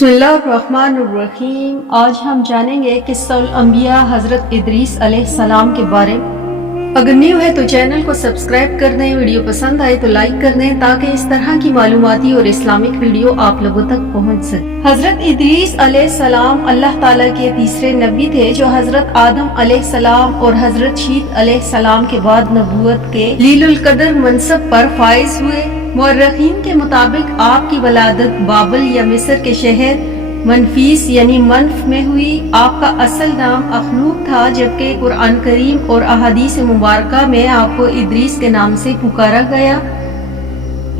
बिस्मिल्लाहिर्रहमानिर्रहीम। आज हम जानेंगे क़िस्सा अंबिया हज़रत इदरीस अलैहिस्सलाम के बारे में। अगर न्यू है तो चैनल को सब्सक्राइब कर दें, वीडियो पसंद आए तो लाइक कर दें ताकि इस तरह की मालूमाती और इस्लामिक वीडियो आप लोगों तक पहुंच सके। हज़रत इदरीस अलैहिस्सलाम अल्लाह ताला के तीसरे नबी थे जो हज़रत आदम अलैहिस्सलाम और हज़रत शीत अलैहिस्सलाम के बाद नबूवत के लीलुल कदर मनसब पर फाइज हुए। मुअर्रिखीन के मुताबिक आपकी वलादत बाबल या मिस्र के शहर मनफीस यानी मनफ में हुई। आपका असल नाम अखनूक था, जबकि कुरान करीम और अहादीस मुबारका में आपको इदरीस के नाम से पुकारा गया।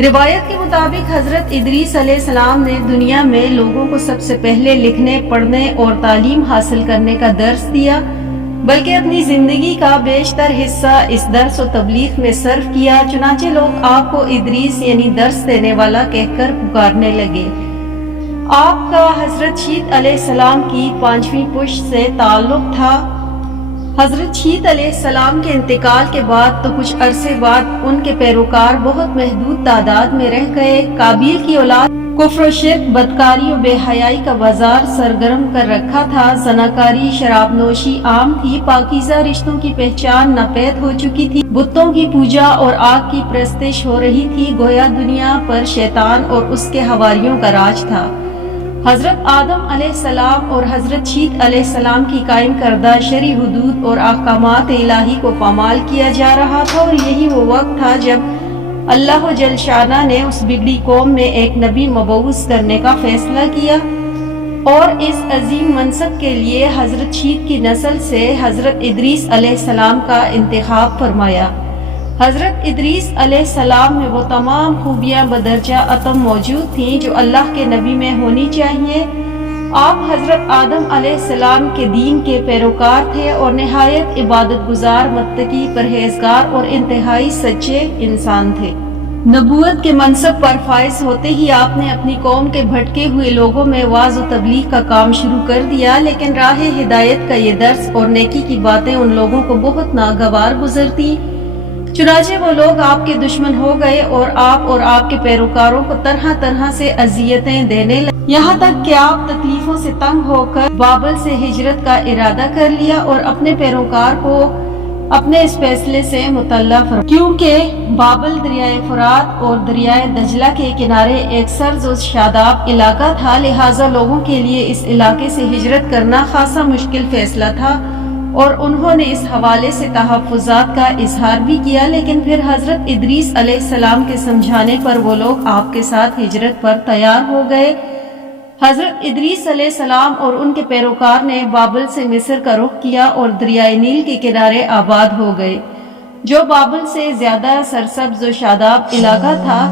रिवायत के मुताबिक हजरत इदरीस अलैहिस्सलाम ने दुनिया में लोगों को सबसे पहले लिखने, पढ़ने और तालीम हासिल करने का दर्स दिया, बल्कि अपनी जिंदगी का बेशतर हिस्सा इस दर्स और तबलीग में सर्फ किया। चुनाचे लोग आपको इदरीस यानी दर्स देने वाला कहकर पुकारने लगे। आपका हजरत शीत अलैहिस्सलाम की 5वीं पुश्त से ताल्लुक था। हजरत शीत अलैहिस्सलाम के इंतकाल के बाद तो कुछ अरसे बाद उनके पैरोकार बहुत महदूद तादाद में रह गए। काबिल की औलाद कुफ्र, शिर्क, बदकारी और बेहयाई का बाजार सरगर्म कर रखा था। ज़नाकारी, शराबनोशी आम थी। पाकीज़ा रिश्तों की पहचान नापैद हो चुकी थी। बुतों की पूजा और आग की प्रस्तिश हो रही थी। गोया दुनिया पर शैतान और उसके हवारियों का राज था। हजरत आदम अलैहिस्सलाम और हजरत शीत अलैहिस्सलाम की कायम करदा शरी हुदूद और अहकामात इलाही को पामाल किया जा रहा था, और यही वो वक्त था जब अल्लाह जल शाना ने उस बिगड़ी कौम में एक नबी मबऊस करने का फैसला किया, और इस अजीम मनसब के लिए हजरत शीत की नस्ल से हजरत इदरीस अलैहिस्सलाम का इंतखाब फरमाया। हजरत इदरीस अलैहिस्सलाम में वो तमाम खूबियां बदरजा अतम मौजूद थीं जो अल्लाह के नबी में होनी चाहिए। आप हजरत आदम अलैहिस्सलाम के दीन के पैरोकार थे और निहायत इबादत गुजार, मुत्तकी, परहेजगार और इंतहाई सच्चे इंसान थे। नबूवत के मनसब पर फाइज होते ही आपने अपनी कौम के भटके हुए लोगों में वाज और तबलीग का काम शुरू कर दिया, लेकिन राह हिदायत का ये दर्स और नेकी की बातें उन लोगों को बहुत नागवार गुजरती। चुनाचे वो लोग आपके दुश्मन हो गए और आप और आपके पैरोकारों को तरह तरह से अजियतें देने लगे, यहाँ तक कि आप तकलीफों से तंग होकर बाबल से हिजरत का इरादा कर लिया और अपने पैरोकार को अपने इस फैसले से मुतल्ला फरमा, क्योंकि बाबल दरियाए फुरात और दरियाए दजला के किनारे एक सर्द और शादाब इलाका था। लिहाजा लोगों के लिए इस इलाके से हिजरत करना खासा मुश्किल फैसला था, और उन्होंने इस हवाले से तहफ़्फ़ुज़ात का इजहार भी किया। लेकिन फिर हजरत इदरीस अलैहिस्सलाम के समझाने पर वो लोग आपके साथ हिजरत पर तैयार हो गए। हजरत इदरीस अलैहिस्सलाम और उनके पैरोकार ने बाबल से मिस्र का रुख किया और दरियाए नील के किनारे आबाद हो गए, जो बाबल से ज्यादा सरसब्ज़ और शादाब इलाका था।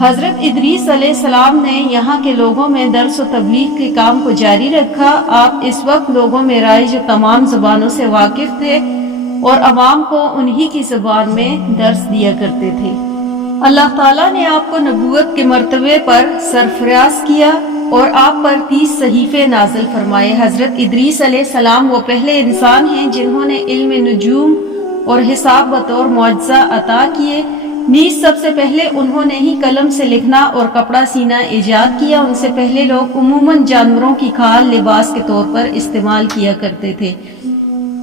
हजरत इदरीस अलैहिस्सलाम ने यहाँ के लोगों में दर्स व तबलीग के काम को जारी रखा। आप इस वक्त लोगों में राय जो तमाम जुबानों से वाकिफ थे और अवाम को उन्हीं की जुबान में दर्स दिया करते थे। अल्लाह ताला ने आपको नबूवत के मर्तबे पर सरफराज किया और आप पर 30 सहीफे नाजिल फरमाए। हजरत इदरीस अलैहिस्सलाम वो पहले इंसान हैं जिन्होंने इल्म नुजूम और हिसाब बतौर मुअज्जा अता किए। नीज सबसे पहले उन्होंने ही कलम से लिखना और कपड़ा सीना इजाद किया। उनसे पहले लोग उमूमन जानवरों की खाल लिबास के तौर पर इस्तेमाल किया करते थे।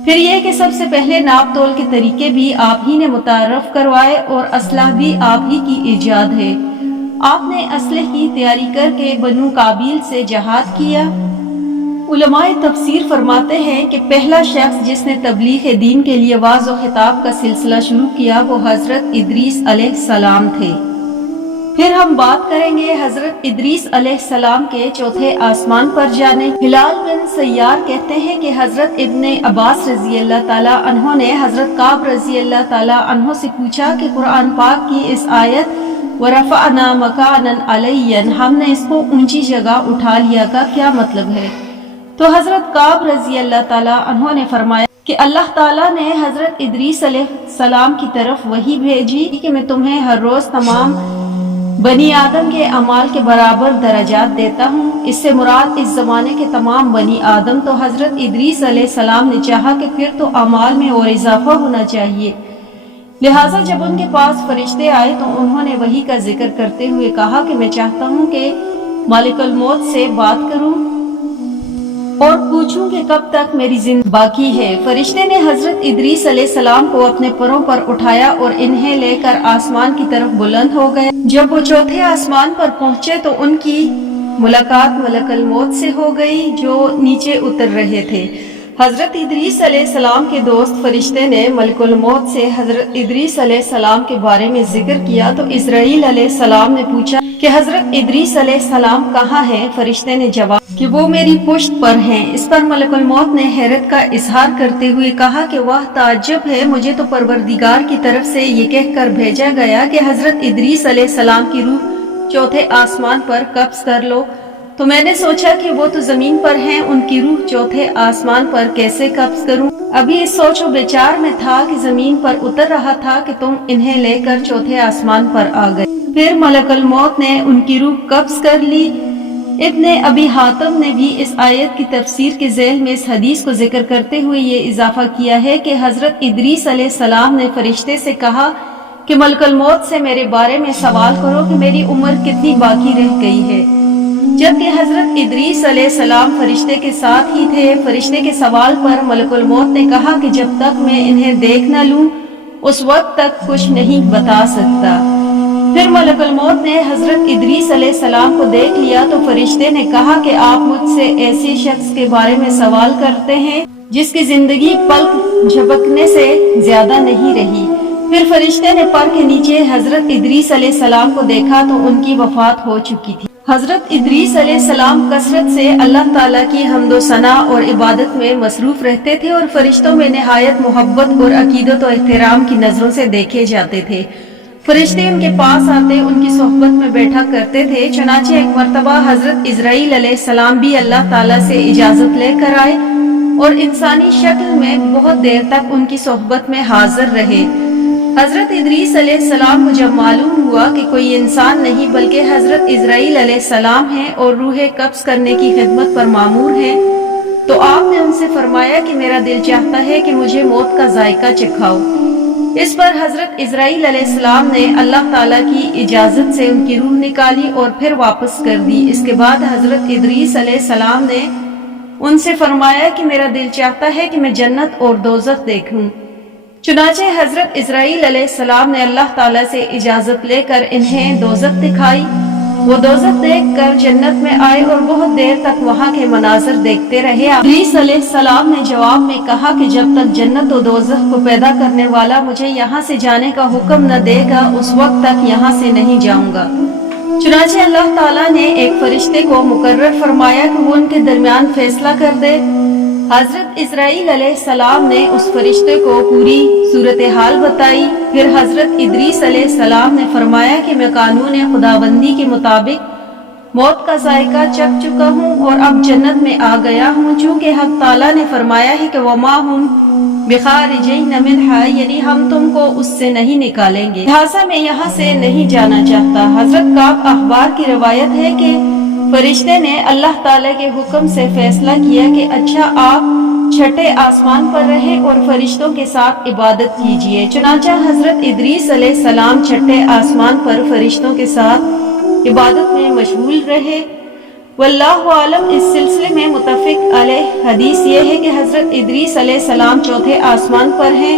फिर यह कि सबसे पहले नाप तोल के तरीके भी आप ही ने मुतारफ करवाए और असलाह भी आप ही की इजाद है। आपने असलह की तैयारी करके बनु काबिल से जहाद किया। उलमाए तफसीर फरमाते हैं कि पहला शख्स जिसने तबलीग दीन के लिए वाज़ व खिताब का सिलसिला शुरू किया वो हजरत इदरीस अलैहिस्सलाम थे। फिर हम बात करेंगे हजरत इदरीस अलैहिस्सलाम के चौथे आसमान पर जाने। हिलाल बिन सय्यार कहते हैं कि हजरत इब्ने अब्बास रजी अल्लाह ताला अन्हो ने हजरत काब रजी अल्लाह ताला अन्हो से पूछा कि कुरान पाक की इस आयत वरफ़अना मकानन अलय्यन, हमने इसको ऊंची जगह उठा लिया का क्या मतलब है? तो हजरत काब रजी अल्लाह ताला अन्हो ने फरमाया कि अल्लाह ताला ने हजरत इदरीस अलैहिस्सलाम की तरफ वही भेजी कि मैं तुम्हें हर रोज तमाम बनी आदम के अमाल के बराबर दर्जात देता हूँ। इससे मुराद इस जमाने के तमाम बनी आदम। तो हजरत इदरीस अलैहिस्सलाम ने चाहा कि फिर तो अमाल में और इजाफा होना चाहिए। लिहाजा जब उनके पास फरिश्ते आए तो उन्होंने वही का जिक्र करते हुए कहा कि मैं चाहता हूँ कि मालिकुल मौत से बात करूं और पूछूं कि कब तक मेरी जिंदगी बाकी है। फरिश्ते ने हजरत इदरीस अलैहिस्सलाम को अपने परों पर उठाया और इन्हें लेकर आसमान की तरफ बुलंद हो गए। जब वो चौथे आसमान पर पहुंचे तो उनकी मुलाकात मलकुल मौत से हो गई जो नीचे उतर रहे थे। हजरत इदरीस अलैहिस्सलाम के दोस्त फरिश्ते ने मलकुल मौत से हजरत इदरीस अलैहिस्सलाम के बारे में जिक्र किया तो इस्राईल अलैहिस्सलाम ने पूछा कि हजरत इदरीस अलैहिस्सलाम कहाँ हैं? फरिश्ते ने जवाब कि वो मेरी पुश्त पर हैं। इस पर मलकुल मौत ने हैरत का इजहार करते हुए कहा कि वाह ताज्जुब है, मुझे तो परवरदिगार की तरफ से ये कहकर भेजा गया कि हजरत इदरीस अलैहिस्सलाम की रूह चौथे आसमान पर कब्ज कर लो, तो मैंने सोचा कि वो तो जमीन पर हैं, उनकी रूह चौथे आसमान पर कैसे कब्ज करूं। अभी इस सोचो विचार में था कि जमीन पर उतर रहा था कि तुम इन्हें लेकर चौथे आसमान पर आ गए। फिर मलकुल मौत ने उनकी रूह कब्ज कर ली। इब्ने अबी हातिम ने भी इस आयत की तफसीर के ज़ेल में इस हदीस को जिक्र करते हुए ये इजाफा किया है कि हजरत इदरीस अलैहिस्सलाम ने फरिश्ते से कहा कि मलकुल मौत से मेरे बारे में सवाल करो कि मेरी उम्र कितनी बाकी रह गई है। जबकि हजरत इदरीस अलैहिस्सलाम फरिश्ते के साथ ही थे। फरिश्ते के सवाल पर मलकुल मौत ने कहा कि जब तक मैं इन्हें देख न लूं उस वक्त तक कुछ नहीं बता सकता। फिर मलकुल मौत ने हजरत इदरीस अलैहिस्सलाम को देख लिया तो फरिश्ते ने कहा कि आप मुझसे ऐसे शख्स के बारे में सवाल करते हैं जिसकी जिंदगी पलक झपकने से ज्यादा नहीं रही। फिर फरिश्ते ने पर के नीचे हजरत इदरीस अलैहिस्सलाम को देखा तो उनकी वफात हो चुकी थी। हजरत इदरीस अलैहिस्सलाम कसरत से अल्लाह ताला की हम्दो सना और इबादत में मसरूफ रहते थे और फरिश्तों में निहायत मोहब्बत और अकीदत और एहतराम की नजरों से देखे जाते थे। फरिश्ते उनके पास आते उनकी सोहबत में बैठा करते थे। चुनाचे एक मर्तबा हजरत इस्राईल अलैहिस्सलाम भी अल्लाह ताला से इजाजत लेकर आए और इंसानी शक्ल में बहुत देर तक उनकी सोहबत में हाजिर रहे। हजरत इदरीस अलैहिस्सलाम को जब मालूम हुआ कि कोई इंसान नहीं बल्कि हजरत इस्राईल अलैहिस्सलाम हैं और रूह कब्ज करने की खिदमत पर मामूर हैं, तो आपने उनसे फरमाया कि मेरा दिल चाहता है कि मुझे मौत का जायका चखाओ। इस पर हजरत इस्राईल अलैहिस्सलाम ने अल्लाह ताला की इजाजत से उनकी रूह निकाली और फिर वापस कर दी। इसके बाद हजरत इदरीस अलैहिस्सलाम ने उनसे फरमाया कि मेरा दिल चाहता है कि मैं जन्नत और दोज़ख देखूं। चुनाचे हजरत इस्राईल अलैहिस्सलाम ने अल्लाह ताला से इजाजत लेकर इन्हें दोज़ख दिखाई। वो दोज़ख देखकर जन्नत में आए और बहुत देर तक वहाँ के मनाजर देखते रहे। इदरीस अलैहिस्सलाम ने जवाब में कहा कि जब तक जन्नत और दोज़ख को पैदा करने वाला मुझे यहाँ से जाने का हुक्म न देगा उस वक्त तक यहाँ से नहीं जाऊंगा। चुनाचे अल्लाह ताला ने एक फरिश्ते को मुकर्रर फरमाया कि वो उनके दरमियान फैसला कर दे। हजरत इस्राईल अलैहिस्सलाम ने उस फरिश्ते को पूरी सूरत हाल बताई। फिर हजरत इदरीस अलैहिस्सलाम ने फरमाया कि मैं कानून खुदाबंदी के मुताबिक मौत का जायका चख चुका हूँ और अब जन्नत में आ गया हूँ, चूँकि हक ताला ने फरमाया है कि वमा हुम बिखारिजीन मिनहा, यानी हम तुमको उससे नहीं निकालेंगे, लिहाजा मैं यहाँ से नहीं जाना चाहता। हजरत काब अखबार की रवायत है कि फरिश्ते ने अल्लाह ताला के हुक्म से फैसला किया कि अच्छा आप छठे आसमान पर रहे और फरिश्तों के साथ इबादत कीजिए। चुनाचा हजरत इदरीस अलैहिस्सलाम छठे आसमान पर फरिश्तों के साथ इबादत में मशगूल रहे। वल्लाहु आलम। इस सिलसिले में मुत्तफिक अलैह हदीस ये है कि हजरत इदरीस अलैहिस्सलाम चौथे आसमान पर हैं।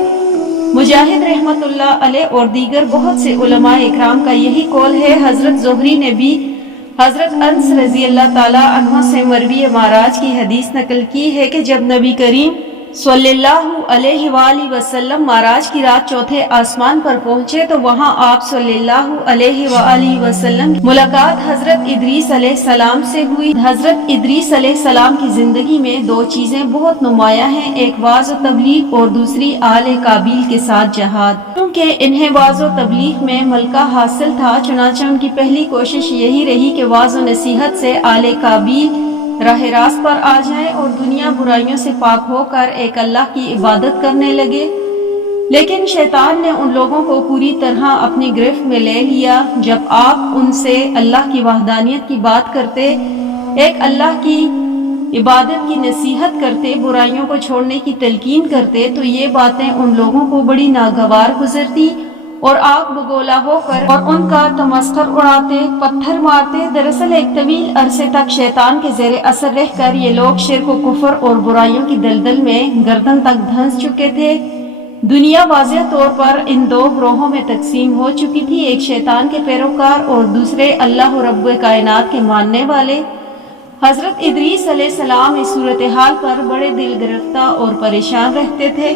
मुजाहिद रहमतुल्लाह अलैह और दीगर बहुत से उलमा इकराम का यही कौल है। हजरत ज़ुहरी ने भी हजरत अनस रजी अल्लाह ताला अन्हु से मरवी माराज की हदीस नकल की है कि जब नबी करीम सल्लल्लाहु अलैहि वसल्लम माराज की रात चौथे आसमान पर पहुंचे तो वहां आप सल्लल्लाहु अलैहि वसल्लम की मुलाकात हजरत इदरीस अलैहिस्सलाम से हुई। हजरत इदरीस अलैहिस्सलाम की जिंदगी में दो चीजें बहुत नुमायां हैं, एक वाज़ व तबलीग और दूसरी आले काबिल के साथ जहाद। क्योंकि इन्हें वाज़ व तबलीग में मलका हासिल था, चुनांचे उनकी पहली कोशिश यही रही कि वाज़ व नसीहत से आले काबिल राह रास्त पर आ जाएं और दुनिया बुराइयों से पाक होकर एक अल्लाह की इबादत करने लगे। लेकिन शैतान ने उन लोगों को पूरी तरह अपनी गिरफ्त में ले लिया। जब आप उनसे अल्लाह की वहदानियत की बात करते, एक अल्लाह की इबादत की नसीहत करते, बुराइयों को छोड़ने की तलकीन करते, तो ये बातें उन लोगों को बड़ी नागवार गुजरती اور آگ بگولا ہو کر اور ان کا تمسخر اڑاتے، پتھر مارتے۔ دراصل ایک طویل عرصے تک شیطان کے زیر اثر رہ کر یہ لوگ شرک و کفر اور برائیوں کی دلدل میں گردن تک دھنس چکے تھے۔ دنیا واضح طور پر ان دو گروہوں میں تقسیم ہو چکی تھی، ایک شیطان کے پیروکار اور دوسرے اللہ رب کائنات کے ماننے والے۔ حضرت ادریس علیہ السلام اس صورتحال پر بڑے دل گرفتہ اور پریشان رہتے تھے۔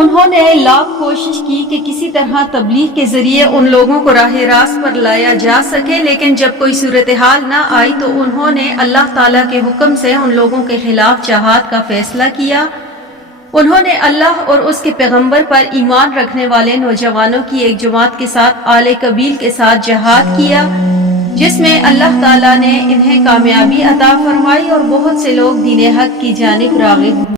انہوں نے لاکھ کوشش کی کہ کسی طرح تبلیغ کے ذریعے ان لوگوں کو راہ راست پر لایا جا سکے، لیکن جب کوئی صورتحال نہ آئی تو انہوں نے اللہ تعالیٰ کے حکم سے ان لوگوں کے خلاف جہاد کا فیصلہ کیا۔ انہوں نے اللہ اور اس کے پیغمبر پر ایمان رکھنے والے نوجوانوں کی ایک جماعت کے ساتھ آل قبیل کے ساتھ جہاد کیا، جس میں اللہ تعالیٰ نے انہیں کامیابی عطا فرمائی اور بہت سے لوگ دین حق کی جانب راغب ہوئے۔